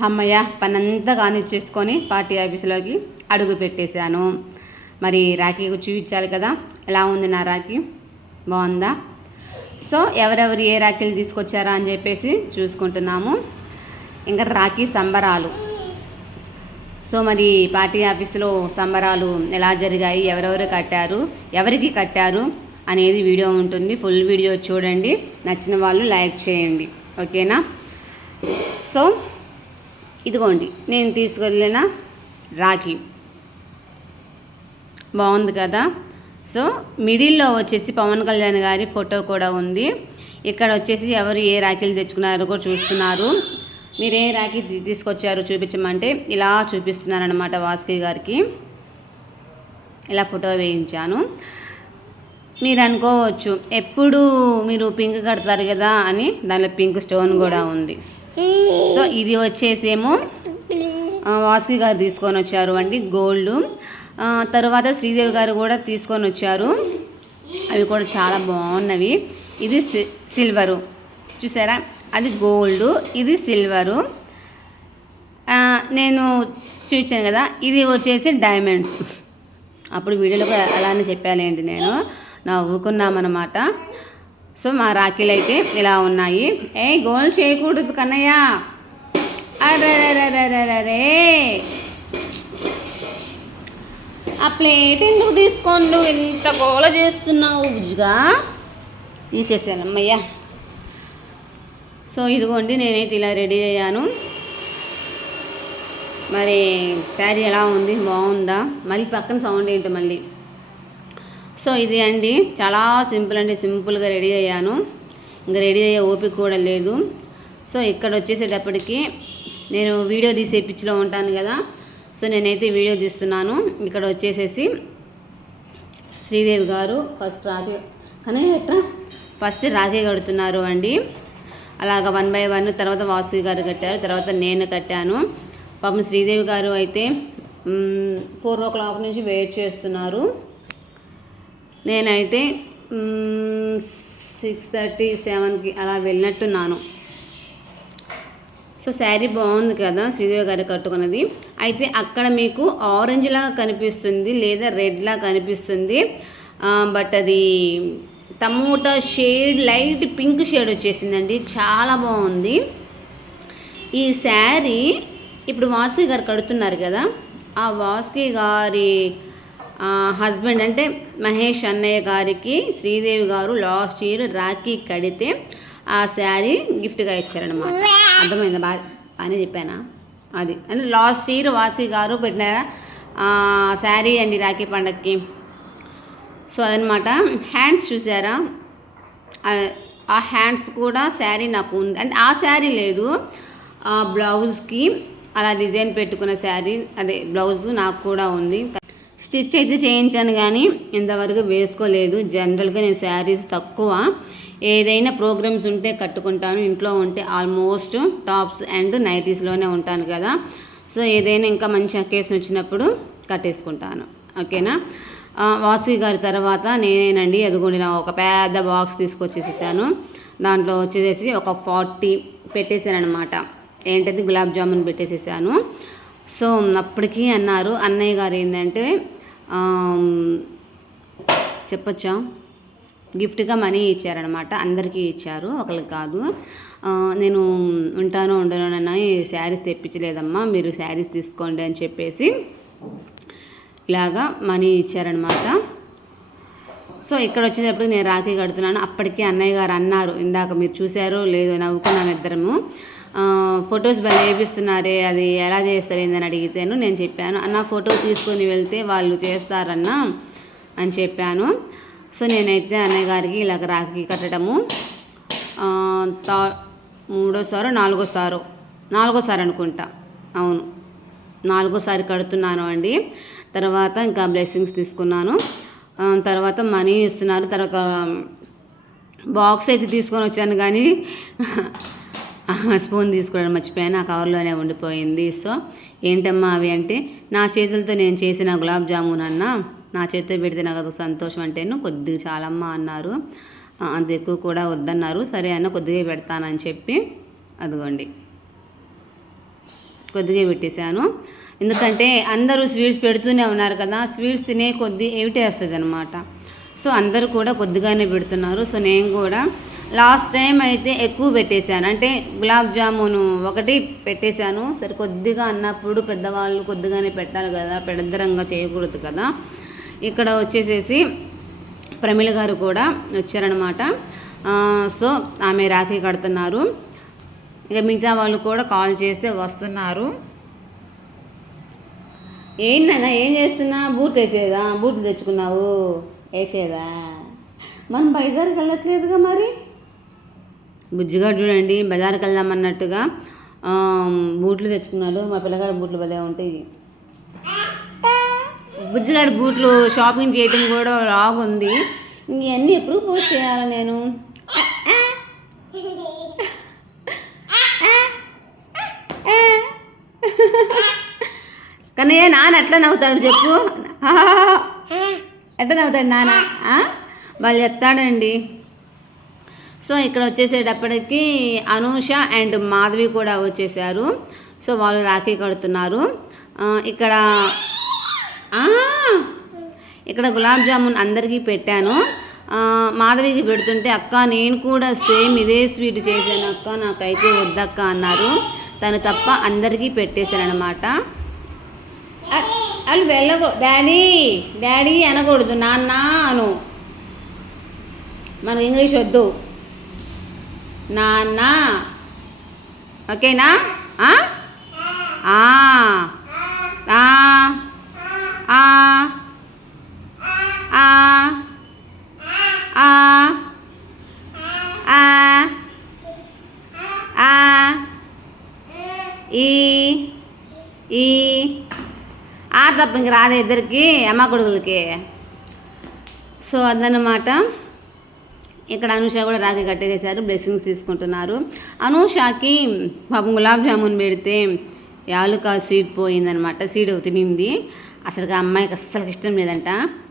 అమ్మయ్య పనంతా కానిచ్చేసుకొని పార్టీ ఆఫీసులోకి అడుగు పెట్టేశాను. మరి రాఖీకి చూపించాలి కదా ఎలా ఉంది నా రాఖీ? బాగుందా? సో ఎవరెవరు ఏ రాఖీలు తీసుకొచ్చారా అని చెప్పేసి చూసుకుంటున్నాము. ఇంకా రాఖీ సంబరాలు. సో మరి పార్టీ ఆఫీసులో సంబరాలు ఎలా జరిగాయి ఎవరెవరు కట్టారు ఎవరికి కట్టారు అనేది వీడియో ఉంటుంది. ఫుల్ వీడియో చూడండి. నచ్చిన వాళ్ళు లైక్ చేయండి. ఓకేనా? సో ఇదిగోండి నేను తీసుకెళ్ళిన రాఖీ. బాగుంది కదా? సో మిడిల్లో వచ్చేసి పవన్ కళ్యాణ్ గారి ఫోటో కూడా ఉంది. ఇక్కడ వచ్చేసి ఎవరు ఏ రాఖీలు తెచ్చుకున్నారో కూడా చూస్తున్నారు. మీరు ఏ రాఖీ తీసుకొచ్చారు తీసుకొచ్చారో చూపించమంటే ఇలా చూపిస్తున్నారనమాట వాసుకి గారికి. ఇలా ఫోటో వేయించాను. మీరు అనుకోవచ్చు ఎప్పుడు మీరు పింక్ కడతారు కదా అని దానిలో పింక్ స్టోన్ కూడా ఉంది. సో ఇది వచ్చేసేమో వాసుకి గారు తీసుకొని వచ్చారు అండి గోల్డ్. తర్వాత శ్రీదేవి గారు కూడా తీసుకొని వచ్చారు. అవి కూడా చాలా బాగున్నవి. ఇది సి- సిల్వరు. చూసారా? అది గోల్డ్ ఇది సిల్వరు. నేను చూపించాను కదా ఇది వచ్చేసి డైమండ్స్. అప్పుడు వీడియోలో కూడా అలానే చెప్పాలేంటి నేను. నవ్వుకున్నామన్నమాట. సో మా రాఖీలు అయితే ఇలా ఉన్నాయి. ఏ గోల్ చేయకూడదు కన్నయ్య. అరే ఆ ప్లేట్ ఎందుకు తీసుకొని నువ్వు? ఇంత గోల చేస్తున్నావు బుజ్జిగా? తీసేసాను అమ్మయ్య సో ఇదిగోండి నేనైతే ఇలా రెడీ అయ్యాను. మరి శారీ ఎలా ఉంది? బాగుందా? మళ్ళీ పక్కన సౌండ్ ఏంటి మళ్ళీ? సో ఇది అండి. చాలా సింపుల్ అండి. సింపుల్గా రెడీ అయ్యాను. ఇంకా రెడీ అయ్యే ఓపిక కూడా లేదు. సో ఇక్కడ వచ్చేసేటప్పటికి నేను వీడియో తీసే పిచ్చిలో ఉంటాను కదా. సో నేనైతే వీడియో తీస్తున్నాను. ఇక్కడ వచ్చేసేసి శ్రీదేవి గారు ఫస్ట్ రాఖీ కానీ ఎట్లా? ఫస్ట్ రాఖీ కడుతున్నారు అండి. అలాగ వన్ బై వన్ తర్వాత వాసు గారు కట్టారు. తర్వాత నేను కట్టాను. పాపం శ్రీదేవి గారు అయితే ఫోర్ ఓ క్లాక్ నుంచి వెయిట్ చేస్తున్నారు. నేనైతే సిక్స్ థర్టీ సెవెన్కి అలా వెళ్ళినట్టున్నాను. సో శారీ బాగుంది కదా శ్రీదేవి గారు కట్టుకున్నది. అయితే అక్కడ మీకు ఆరెంజ్ లాగా కనిపిస్తుంది లేదా రెడ్ లాగా కనిపిస్తుంది. బట్ అది tomato shade light pink shade వచ్చేసిందండి. చాలా బాగుంది. ఈ శారీ ఇప్పుడు వాసుకి గారు కడుతున్నారు కదా ఆ వాసుకి గారి హస్బెండ్ అంటే మహేష్ అన్నయ్య గారికి శ్రీదేవి గారు లాస్ట్ ఇయర్ రాఖీ కడితే ఆ శారీ గిఫ్ట్గా ఇచ్చారనమాట అర్థమైందా? బాగా బాగానే చెప్పానా? అది. అంటే లాస్ట్ ఇయర్ వాసి గారు పెట్టిన శారీ అండి రాఖీ పండగకి సో అదనమాట హ్యాండ్స్ చూసారా? ఆ- ఆ హ్యాండ్స్ కూడా శారీ నాకు ఉంది. అంటే ఆ శారీ లేదు. ఆ బ్లౌజ్కి అలా డిజైన్ పెట్టుకున్న శారీ అదే బ్లౌజ్ నాకు కూడా ఉంది. స్టిచ్ అయితే చేయించాను కానీ ఇంతవరకు వేసుకోలేదు. జనరల్గా నేను శారీస్ తక్కువ. ఏదైనా ప్రోగ్రామ్స్ ఉంటే కట్టుకుంటాను. ఇంట్లో ఉంటే ఆల్మోస్ట్ టాప్స్ అండ్ నైటీస్లోనే ఉంటాను కదా. సో ఏదైనా ఇంకా మంచి అకేషన్ వచ్చినప్పుడు కట్టేసుకుంటాను. ఓకేనా? ఆ, వాసు గారి తర్వాత నేనేనండి అదిగోండి నా ఒక పెద్ద బాక్స్ తీసుకొచ్చేసేసాను. దాంట్లో వచ్చేసేసి ఒక ఫార్టీ పెట్టేశాను అనమాట ఏంటది? గులాబ్ జామున్ పెట్టేసేసాను. సో అప్పటికి అన్నారు. అన్నయ్య గారు ఏంటంటే చెప్పొచ్చా? గిఫ్ట్గా మనీ ఇచ్చారనమాట అందరికీ ఇచ్చారు. ఒకరికి కాదు. నేను ఉంటాను ఉండను అన్న ఈ శారీస్ తెప్పించలేదమ్మా. మీరు శారీస్ తీసుకోండి అని చెప్పేసి ఇలాగా మనీ ఇచ్చారనమాట సో ఇక్కడ వచ్చేటప్పుడు నేను రాఖీ కడుతున్నాను. అప్పటికే అన్నయ్య గారు అన్నారు. ఇందాక మీరు చూశారో లేదో నవ్వుకున్నాం ఇద్దరము. ఫొటోస్ భలే వేపిస్తున్నారే అది ఎలా చేస్తారు ఏందని అడిగితేను నేను చెప్పాను అన్న ఫోటో తీసుకొని వెళ్తే వాళ్ళు చేస్తారన్నా? అని చెప్పాను. సో నేనైతే అన్నయ్య గారికి ఇలాగ రాఖీ కట్టడము ఆ, తా మూడోసారో నాలుగోసారో నాలుగోసారి అనుకుంటా అవును. నాలుగోసారి కడుతున్నాను అండి. తర్వాత ఇంకా బ్లెస్సింగ్స్ తీసుకున్నాను. తర్వాత మనీ ఇస్తున్నారు. తర్వాత బాక్స్ అయితే తీసుకొని వచ్చాను కానీ స్పూన్ తీసుకోవడం మర్చిపోయాను. ఆ కవర్లోనే ఉండిపోయింది. సో ఏంటమ్మా అవి అంటే నా చేతులతో నేను చేసిన గులాబ్ జామున్ అన్న నా చేతితో పెడితే నాకు అదొక సంతోషం అంటేను కొద్దిగా చాలమ్మా అన్నారు. అంత ఎక్కువ కూడా వద్దన్నారు. సరే అన్న కొద్దిగా పెడతానని చెప్పి అదిగోండి. కొద్దిగా పెట్టేశాను. ఎందుకంటే అందరూ స్వీట్స్ పెడుతూనే ఉన్నారు కదా స్వీట్స్ తినే కొద్దీ ఏమిటేస్తుంది అనమాట సో అందరూ కూడా కొద్దిగానే పెడుతున్నారు. సో నేను కూడా లాస్ట్ టైం అయితే ఎక్కువ పెట్టేశాను. అంటే గులాబ్ జామును ఒకటి పెట్టేశాను. సరే కొద్దిగా అన్నప్పుడు పెద్దవాళ్ళు కొద్దిగానే పెట్టాలి కదా పెడద్దరంగా చేయకూడదు కదా. ఇక్కడ వచ్చేసేసి ప్రమిళ గారు కూడా వచ్చారనమాట సో ఆమె రాఖీ కడుతున్నారు. ఇక మిగతా వాళ్ళు కూడా కాల్ చేస్తే వస్తున్నారు. ఏంటన్నా ఏం చేస్తున్నా? బూట్ వేసేదా? బూట్ తెచ్చుకున్నావు? వేసేదా? మనం బజార్కి వెళ్ళట్లేదుగా మరి? బుజ్జిగా చూడండి బజార్కి వెళ్దామన్నట్టుగా అన్నట్టుగా బూట్లు తెచ్చుకున్నాడు. మా పిల్లగాడు బూట్లు భలే ఉంటాయి. బుజ్జిగాడి బూట్లు షాపింగ్ చేయటం కూడా లాగుంది. ఇవన్నీ ఎప్పుడు పోస్ట్ చేయాలి నేను? కానీ నాన్న ఎట్లా నవ్వుతాడు చెప్పు. ఎట్లా నవ్వుతాడు నాన్న? వాళ్ళు చెప్తాడండి. సో ఇక్కడ వచ్చేసేటప్పటికి అనూష అండ్ మాధవి కూడా వచ్చేసారు. సో వాళ్ళు రాఖీ కడుతున్నారు. ఇక్కడ ఇక్కడ గులాబ్ జామున్ అందరికీ పెట్టాను. మాధవికి పెడుతుంటే అక్క నేను కూడా సేమ్ ఇదే స్వీట్ చేశాను అక్క నాకైతే వద్దక్క అన్నారు. తను తప్ప అందరికీ పెట్టేశారనమాట వాళ్ళు వెళ్ళకూ డాడీ డాడీ అనకూడదు నాన్న అను. మనకు ఇంగ్లీష్ వద్దు. నాన్న ఓకేనా ఆ? ఆ. ఆ. ఆ. ఆ. ఆ. ఆ. ఆ. ఈ ఈ ఆ తప్ప ఇంక రాదు ఇద్దరికి అమ్మ కొడుకులకి సో అదన్నమాట ఇక్కడ అనూష కూడా రాఖీ కట్టేసేసారు బ్లెస్సింగ్స్ తీసుకుంటున్నారు. అనూషకి పాపం గులాబ్ జామున్ పెడితే యాలుక సీడ్ పోయిందనమాట సీడ్ తినింది. అసలు ఆ అమ్మాయికి అస్సలు ఇష్టం లేదంట.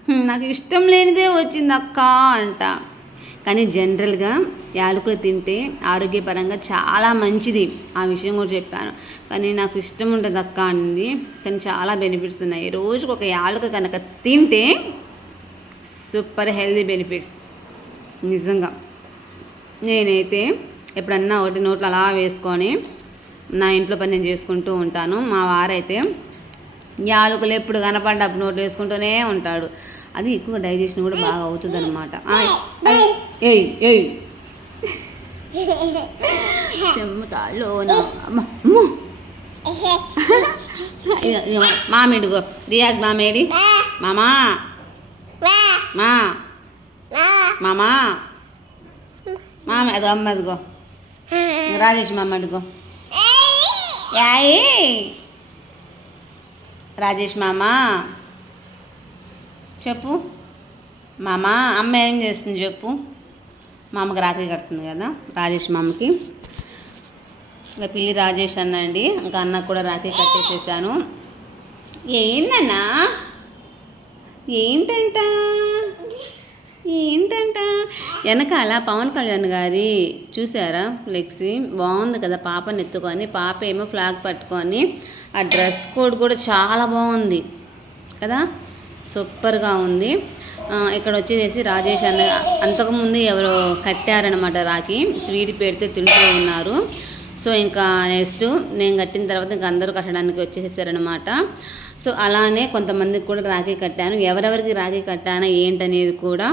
నాకు ఇష్టం లేనిదే వచ్చింది అక్క అంట. కానీ జనరల్గా యాలకులు తింటే ఆరోగ్యపరంగా చాలా మంచిది. ఆ విషయం కూడా చెప్పాను. కానీ నాకు ఇష్టం ఉంటుంది అక్క అనింది. కానీ చాలా బెనిఫిట్స్ ఉన్నాయి. రోజుకు ఒక యాలక కనుక తింటే సూపర్ హెల్దీ బెనిఫిట్స్. నిజంగా. నేనైతే ఎప్పుడన్నా ఒకటి నోట్లు అలా వేసుకొని నా ఇంట్లో పని నేను చేసుకుంటూ ఉంటాను. మా వారైతే యాలకులు ఎప్పుడు కనపడ్డప్పుడు నోట్లు వేసుకుంటూనే ఉంటాడు. అది ఎక్కువ డైజెషన్ కూడా బాగా అవుతుంది అనమాట ఏయ్ ఏయ్ ఇగ మామిడిగో రియాజ్ మామేడి మామా. మా. మామా? మామ అదిగో అమ్మ అదిగో రాజేష్ మామ అదిగో యాయి. రాజేష్ మామ? చెప్పు. మామ అమ్మ ఏం చేస్తుంది చెప్పు. మామకి రాఖీ కడుతుంది కదా రాజేష్ మామకి. ఇంకా పిల్లి రాజేష్ అన్న అండి ఇంకా అన్నకు కూడా రాఖీ కట్టేసేసాను. ఏందన్నా ఏంటంట? ఏంటంట? వెనకాల పవన్ కళ్యాణ్ గారి చూసారా ఫ్లెక్సీ బాగుంది కదా పాపని ఎత్తుకొని పాప ఏమో ఫ్లాగ్ పట్టుకొని ఆ డ్రెస్ కోడ్ కూడా చాలా బాగుంది కదా? సూపర్గా ఉంది. ఇక్కడ వచ్చేసేసి రాజేష్ అన్న అంతకుముందు ఎవరో కట్టారనమాట రాకి స్వీట్ పెడితే తింటూ ఉన్నారు. సో ఇంకా నెక్స్ట్ నేను కట్టిన తర్వాత ఇంకా అందరూ కట్టడానికి వచ్చేసేసారనమాట సో అలానే కొంతమందికి కూడా రాఖీ కట్టాను. ఎవరెవరికి రాఖీ కట్టానా ఏంటనేది కూడా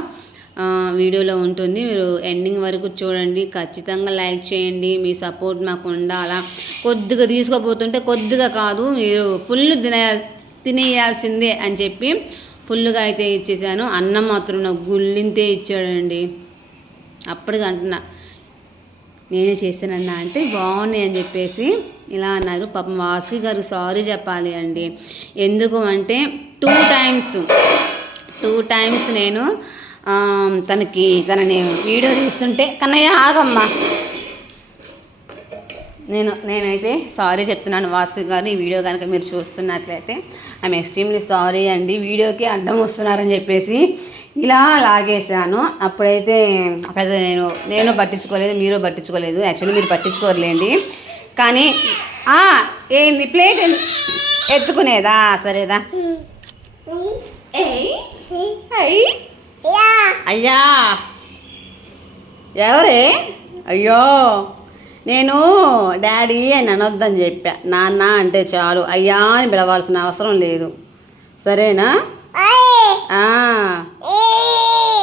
వీడియోలో ఉంటుంది. మీరు ఎండింగ్ వరకు చూడండి. ఖచ్చితంగా లైక్ చేయండి. మీ సపోర్ట్ మాకు ఉండాలా? కొద్దిగా తీసుకోపోతుంటే కొద్దిగా కాదు మీరు ఫుల్ తినే తినేయాల్సిందే అని చెప్పి ఫుల్గా అయితే ఇచ్చేసాను. అన్నం మాత్రం నాకు గుళ్ళింతే ఇచ్చాడండి. అప్పటికి అంటున్నా నేనే చేశానన్నా అంటే బాగున్నాయి అని చెప్పేసి ఇలా అన్నారు. పాపం వాసుకి గారు సారీ చెప్పాలి అండి. ఎందుకు అంటే టూ టైమ్స్ టూ టైమ్స్ నేను తనకి తనని వీడియో చూస్తుంటే కన్నయ్య ఆగమ్మా. నేను నేనైతే సారీ చెప్తున్నాను వాసు గారు ఈ వీడియో కనుక మీరు చూస్తున్నట్లయితే. ఐఎమ్ ఎక్స్ట్రీమ్లీ సారీ అండి వీడియోకి అడ్డం వస్తున్నారని చెప్పేసి ఇలా లాగేశాను. అప్పుడైతే పెద్ద నేను నేను పట్టించుకోలేదు మీరు పట్టించుకోలేదు. యాక్చువల్లీ మీరు పట్టించుకోలేండి కానీ ఏంది ప్లేట్ ఎత్తుకునేదా? సరేదా. అయ్యా. ఎవరే? అయ్యో. నేను డాడీ అని అనొద్దని చెప్పా. నాన్న అంటే చాలు. అయ్యా అని పిలవాల్సిన అవసరం లేదు. సరేనా?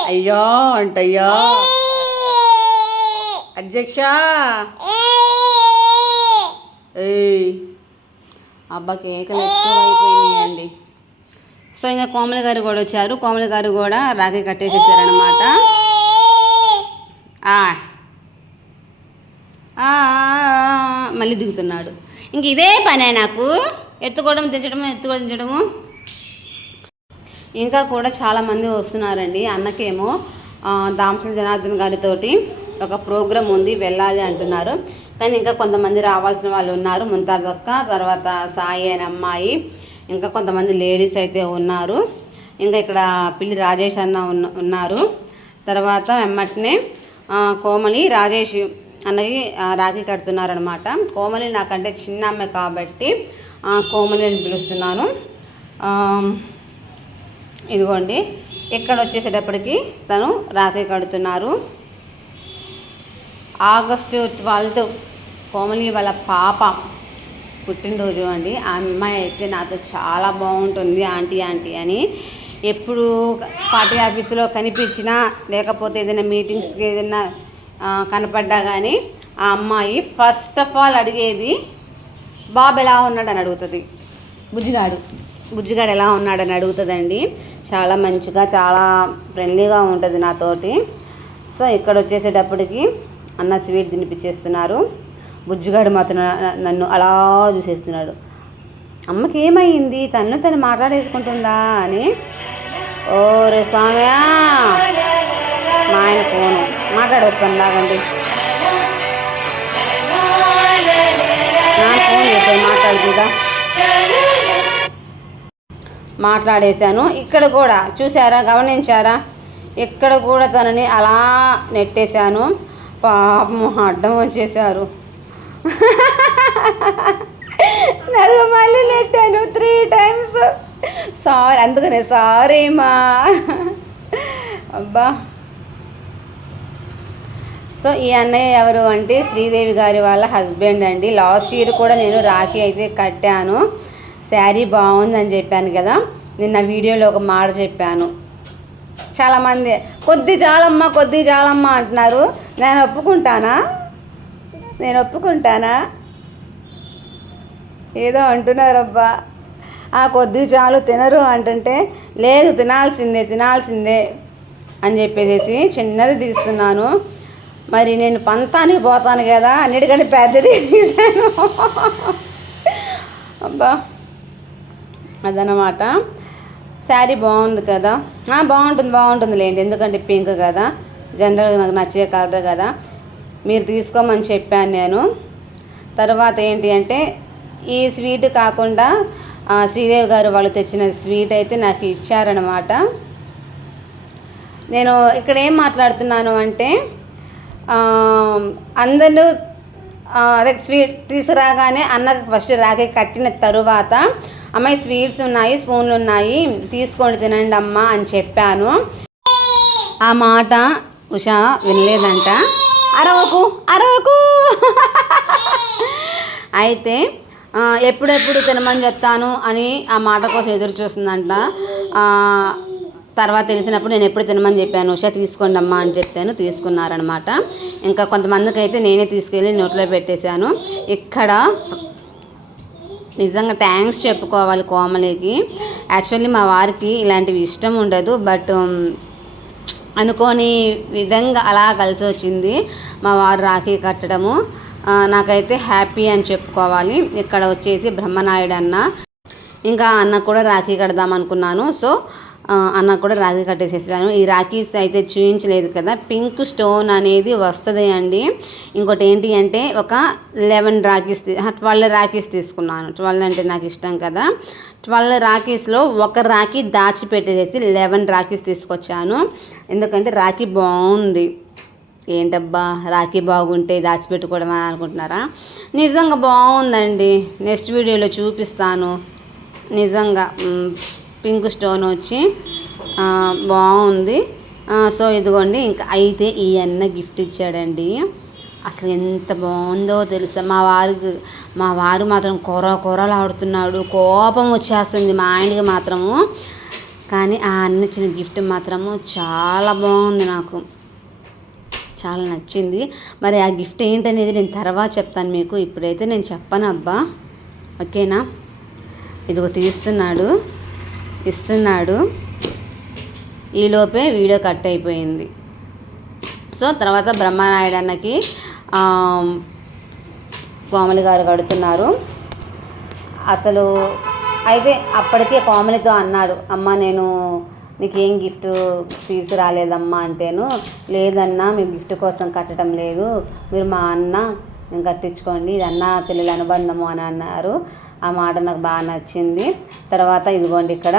అయ్యో అంటే అయ్యో అధ్యక్ష ఏయ్. అబ్బా కేకలు ఎక్కువ అయిపోయినాయండి సో ఇంకా కోమలి గారు కూడా వచ్చారు. కోమల గారు కూడా రాఖీ కట్టేసేసారనమాట మళ్ళీ దిగుతున్నాడు. ఇంక ఇదే పనే నాకు. ఎత్తుకోవడం దించడము ఎత్తుకోవడం దించడము ఇంకా కూడా చాలామంది వస్తున్నారండి అన్నకేమో. దాంసల జనార్దన్ గారితోటి ఒక ప్రోగ్రామ్ ఉంది వెళ్ళాలి అంటున్నారు. కానీ ఇంకా కొంతమంది రావాల్సిన వాళ్ళు ఉన్నారు. ముంతాజ్ అక్క తర్వాత సాయి అనే అమ్మాయి. ఇంకా కొంతమంది లేడీస్ అయితే ఉన్నారు. ఇంకా ఇక్కడ పిల్లి రాజేష్ అన్న ఉన్నారు. తర్వాత వెమ్మటనే కోమలి రాజేష్ అన్నకి రాఖీ కడుతున్నారనమాట కోమలి నాకంటే చిన్న అమ్మాయి కాబట్టి కోమలి అని పిలుస్తున్నాను. ఇదిగోండి. ఇక్కడ వచ్చేసేటప్పటికి తను రాఖీ కడుతున్నారు. ఆగస్టు ట్వెల్త్ కోమలి వాళ్ళ పాప. పుట్టినరోజు అండి. ఆ అమ్మాయి అయితే నాతో చాలా బాగుంటుంది ఆంటీ ఆంటీ అని. ఎప్పుడు పార్టీ ఆఫీసులో కనిపించినా లేకపోతే ఏదైనా మీటింగ్స్కి ఏదైనా కనపడ్డా కానీ ఆ అమ్మాయి ఫస్ట్ ఆఫ్ ఆల్ అడిగేది బాబు ఎలా ఉన్నాడని అడుగుతుంది. బుజ్జిగాడు. బుజ్జిగాడు ఎలా ఉన్నాడని అడుగుతుందండి. చాలా మంచిగా చాలా ఫ్రెండ్లీగా ఉంటుంది నాతోటి. సో ఇక్కడ వచ్చేసేటప్పటికి అన్న స్వీట్ తినిపించేస్తున్నారు బుజ్జిగాడు మాత్రం నన్ను అలా చూసేస్తున్నాడు. అమ్మకి ఏమైంది? తను తను మాట్లాడేసుకుంటుందా అని. ఓ రే స్వామియా! మా ఆయన ఫోను. మాట్లాడొస్తాను లాగండి నా ఫోన్ చేశాను మాట్లాడుతుందా మాట్లాడేశాను. ఇక్కడ కూడా చూసారా గమనించారా? ఇక్కడ కూడా తనని అలా నెట్టేశాను. పాపం అడ్డం వచ్చేసారు నలుగు మళ్ళీ నెట్టాను త్రీ టైమ్స్ సారీ అందుకనే సారీ మా అబ్బా. సో ఈ అన్నయ్య ఎవరు అంటే శ్రీదేవి గారి వాళ్ళ హస్బెండ్ అండి. లాస్ట్ ఇయర్ కూడా నేను రాఖీ అయితే కట్టాను. శారీ బాగుందని చెప్పాను కదా. నిన్న వీడియోలో ఒక మాట చెప్పాను. చాలామంది కొద్ది చాలమ్మ కొద్ది చాలమ్మ అంటున్నారు. నేను ఒప్పుకుంటానా? నేను ఒప్పుకుంటానా? ఏదో అంటున్నారబ్బా. ఆ కొద్ది చాలు తినరు అంటుంటే లేదు తినాల్సిందే తినాల్సిందే అని చెప్పేసి చిన్నది తీస్తున్నాను. మరి నేను పంతానికి పోతాను కదా అన్నిటికంటే పెద్దది తీసాను? అబ్బా. అదనమాట శారీ బాగుంది కదా. బాగుంటుంది బాగుంటుంది లేండి ఎందుకంటే పింక్ కదా. జనరల్గా నాకు నచ్చే కలర్ కదా. మీరు తీసుకోమని చెప్పాను నేను. తర్వాత ఏంటి అంటే ఈ స్వీట్ కాకుండా శ్రీదేవి గారు వాళ్ళు తెచ్చిన స్వీట్ అయితే నాకు ఇచ్చారనమాట నేను ఇక్కడ ఏం మాట్లాడుతున్నాను అంటే అందరూ అదే స్వీట్ తీసుకురాగానే అన్న ఫస్ట్ రాగి కట్టిన తరువాత అమ్మాయి స్వీట్స్ ఉన్నాయి స్పూన్లు ఉన్నాయి తీసుకోండి తినండి అమ్మ అని చెప్పాను. ఆ మాట ఉషా వినలేదంట. అరవకు అరవకు. అయితే ఎప్పుడెప్పుడు తినమని చెప్తాను అని ఆ మాట కోసం ఎదురు చూస్తుందంట. తర్వాత తెలిసినప్పుడు నేను ఎప్పుడు తినమని చెప్పాను ఉషా తీసుకోండి అమ్మా అని చెప్తాను తీసుకున్నారనమాట ఇంకా కొంతమందికి అయితే నేనే తీసుకెళ్ళి నోట్లో పెట్టేశాను. ఇక్కడ నిజంగా థ్యాంక్స్ చెప్పుకోవాలి కోమలికి. యాక్చువల్లీ మా వారికి ఇలాంటివి ఇష్టం ఉండదు బట్ అనుకోని విధంగా అలా కలిసి వచ్చింది. మా వారు రాఖీ కట్టడము. నాకైతే హ్యాపీ అని చెప్పుకోవాలి. ఇక్కడ వచ్చేసి బ్రహ్మనాయుడు అన్న. ఇంకా అన్న కూడా రాఖీ కడదాం అనుకున్నాను. సో అన్న కూడా రాఖీ కట్టేసేసాను. ఈ రాఖీస్ అయితే చూయించలేదు కదా. పింక్ స్టోన్ అనేది వస్తుంది అండి. ఇంకోటి ఏంటి అంటే ఒక లెవెన్ రాఖీస్ ట్వెల్వ్ రాఖీస్ తీసుకున్నాను. ట్వెల్వ్ అంటే నాకు ఇష్టం కదా. ట్వెల్వ్ రాఖీస్లో ఒక రాఖీ దాచిపెట్టేసి లెవెన్ రాఖీస్ తీసుకొచ్చాను. ఎందుకంటే రాఖీ బాగుంది. ఏంటబ్బా రాఖీ బాగుంటే దాచిపెట్టుకోవడమా అనుకుంటున్నారా? నిజంగా బాగుందండి. నెక్స్ట్ వీడియోలో చూపిస్తాను. నిజంగా పింక్ స్టోన్ వచ్చి బాగుంది. సో ఇదిగోండి ఇంకా అయితే ఈ అన్న గిఫ్ట్ ఇచ్చాడండి. అసలు ఎంత బాగుందో తెలుసా? మా వారికి మా వారు మాత్రం కూర కూరలు ఆడుతున్నాడు. కోపం వచ్చేస్తుంది మా ఆయనకి మాత్రము. కానీ ఆ అన్న ఇచ్చిన గిఫ్ట్ మాత్రము చాలా బాగుంది నాకు. చాలా నచ్చింది. మరి ఆ గిఫ్ట్ ఏంటనేది నేను తర్వాత చెప్తాను మీకు. ఇప్పుడైతే నేను చెప్పను అబ్బా. ఓకేనా? ఇదిగో తీస్తున్నాడు. ఇస్తున్నాడు. ఈలోపే వీడియో కట్ అయిపోయింది. సో తర్వాత బ్రహ్మనాయుడు అన్నకి కోమలి గారు కడుతున్నారు. అసలు అయితే అప్పటికే కోమలితో అన్నాడు అమ్మ నేను నీకేం ఏం గిఫ్ట్ తీసుకురాలేదమ్మా అంటేను లేదన్నా మీ గిఫ్ట్ కోసం కట్టడం లేదు. మీరు మా అన్న కట్టించుకోండి. ఇది అన్న చెల్లెల అనుబంధము అని అన్నారు. ఆ మాట నాకు బాగా నచ్చింది. తర్వాత ఇదిగోండి ఇక్కడ.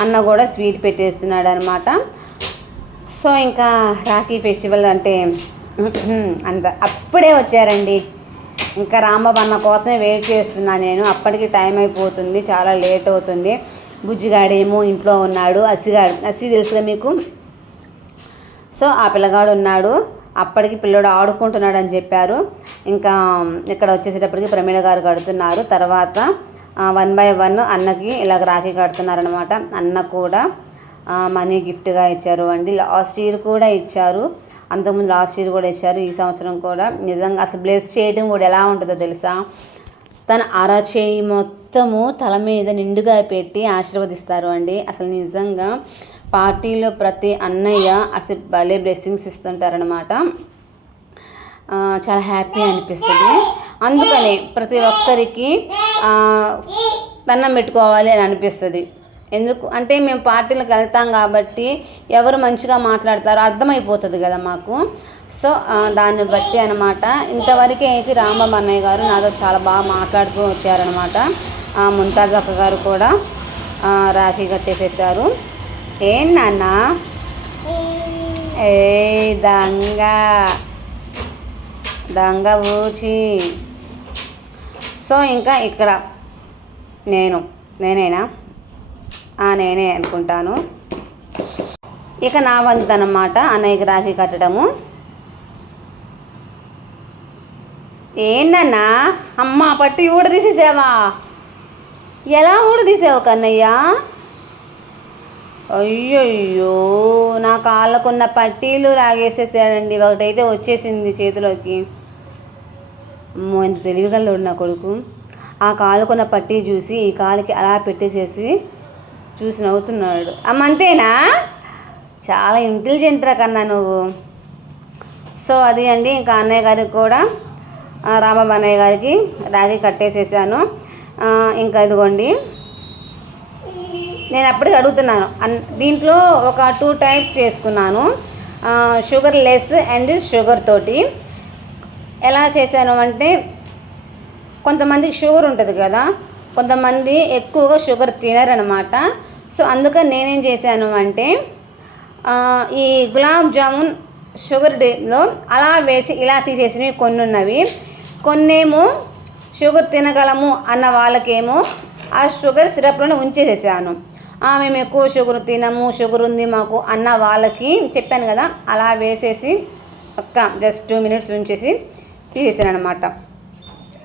అన్న కూడా స్వీట్ పెట్టేస్తున్నాడు అనమాట సో ఇంకా రాఖీ ఫెస్టివల్ అంటే అంత అప్పుడే వచ్చారండి. ఇంకా రాంబాబు అన్న కోసమే వెయిట్ చేస్తున్నా నేను. అప్పటికి టైం అయిపోతుంది. చాలా లేట్ అవుతుంది. బుజ్జిగాడేమో ఇంట్లో ఉన్నాడు. అసిగాడు. అసి తెలుసుగా మీకు? సో ఆ పిల్లగాడు ఉన్నాడు. అప్పటికి పిల్లడు ఆడుకుంటున్నాడు అని చెప్పారు. ఇంకా ఇక్కడ వచ్చేసేటప్పటికి ప్రమీణ గారు కడుతున్నారు. తర్వాత వన్ బై వన్ అన్నకి ఇలాగ రాఖీ కడుతున్నారనమాట అన్న కూడా మనీ గిఫ్ట్గా ఇచ్చారు అండి. లాస్ట్ ఇయర్ కూడా ఇచ్చారు. అంతకుముందు లాస్ట్ ఇయర్ కూడా ఇచ్చారు. ఈ సంవత్సరం కూడా నిజంగా అసలు బ్లెస్ చేయడం కూడా ఎలా ఉంటుందో తెలుసా? తన అరచేయి మొత్తము తల మీద నిండుగా పెట్టి ఆశీర్వదిస్తారు అండి. అసలు నిజంగా పార్టీలో ప్రతి అన్నయ్య అసలు భలే బ్లెస్సింగ్స్ ఇస్తుంటారనమాట చాలా హ్యాపీ అనిపిస్తుంది. అందుకనే ప్రతి ఒక్కరికి దండం పెట్టుకోవాలి అని అనిపిస్తుంది. ఎందుకు అంటే మేము పార్టీలకు వెళ్తాం కాబట్టి ఎవరు మంచిగా మాట్లాడతారో అర్థమైపోతుంది కదా మాకు. సో దాన్ని బట్టి అనమాట ఇంతవరకు అయితే రాంబాబు అన్నయ్య గారు నాతో చాలా బాగా మాట్లాడుతూ వచ్చారనమాట ముంతాజ్ అక్క గారు కూడా రాఖీ కట్టేసేసారు. ఏం నాన్న? ఏ దొంగ. దొంగ ఊచి. సో ఇంకా ఇక్కడ నేను నేనేనా? నేనే అనుకుంటాను. ఇక నా వంతు అనమాట అన్నయ్యకి రాఖీ కట్టడము. ఏంటన్నా అమ్మ పట్టి ఊడ తీసేసావా? ఎలా ఊడ తీసావు కన్నయ్యా? అయ్యయ్యో నా కాళ్ళకున్న పట్టీలు రాగేసేసాడండి ఒకటైతే వచ్చేసింది చేతిలోకి. అమ్మో ఎంత తెలివిగలడు నా కొడుకు. ఆ కాలుకున్న పట్టీ చూసి ఈ కాలుకి అలా పెట్టేసేసి చూసి నవ్వుతున్నాడు. అమ్మంతేనా చాలా ఇంటెలిజెంట్ రా కన్నా నువ్వు. సో అది అండి ఇంకా అన్నయ్య గారికి కూడా రామబాబు అన్నయ్య గారికి రాగి కట్టేసేసాను. ఇంకా ఇదిగోండి. నేను అప్పటికి అడుగుతున్నాను. అన్ దీంట్లో ఒక టూ టైప్స్ చేసుకున్నాను. షుగర్ లెస్ అండ్ షుగర్ తోటి. ఎలా చేశాను అంటే కొంతమందికి షుగర్ ఉంటుంది కదా కొంతమంది ఎక్కువగా షుగర్ తినరనమాట. సో అందుకని నేనేం చేశాను అంటే ఈ గులాబ్ జామున్ షుగర్ డేలో అలా వేసి ఇలా తీసేసినవి కొన్ని ఉన్నవి కొన్నేమో షుగర్ తినగలము అన్న వాళ్ళకేమో ఆ షుగర్ సిరప్లోనే ఉంచేసేసాను. మేము ఎక్కువ షుగర్ తినము షుగర్ ఉంది మాకు అన్న వాళ్ళకి చెప్పాను కదా అలా వేసేసి ఒక్క జస్ట్ టూ మినిట్స్ ఉంచేసి తీసేసాను అనమాట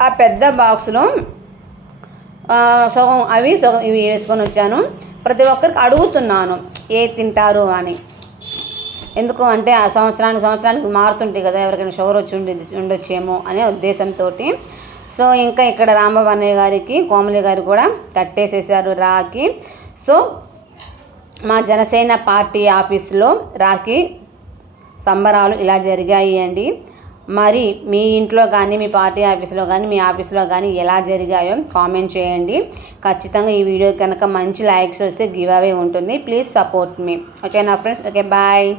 ఆ పెద్ద బాక్స్లో సగం అవి సగం ఇవి వేసుకొని వచ్చాను. ప్రతి ఒక్కరికి అడుగుతున్నాను ఏ తింటారు అని. ఎందుకు అంటే ఆ సంవత్సరానికి సంవత్సరానికి మారుతుంటాయి కదా ఎవరికైనా షుగర్ వచ్చి ఉండి ఉండొచ్చేమో అనే ఉద్దేశంతో సో ఇంకా ఇక్కడ రాంబాబు అన్నయ్య గారికి కోమలి గారు కూడా కట్టేసేసారు రాకి. సో మా జనసేన పార్టీ ఆఫీస్లో రాఖీ సంబరాలు ఇలా జరిగాయి అండి మరి మీ ఇంట్లో కానీ మీ పార్టీ ఆఫీస్లో కానీ మీ ఆఫీస్లో కానీ ఎలా జరిగాయో కామెంట్ చేయండి. ఖచ్చితంగా ఈ వీడియో కనుక మంచి లైక్స్ వస్తే గివ్ అవే ఉంటుంది. Please support me. ఓకే నా ఫ్రెండ్స్? Okay bye.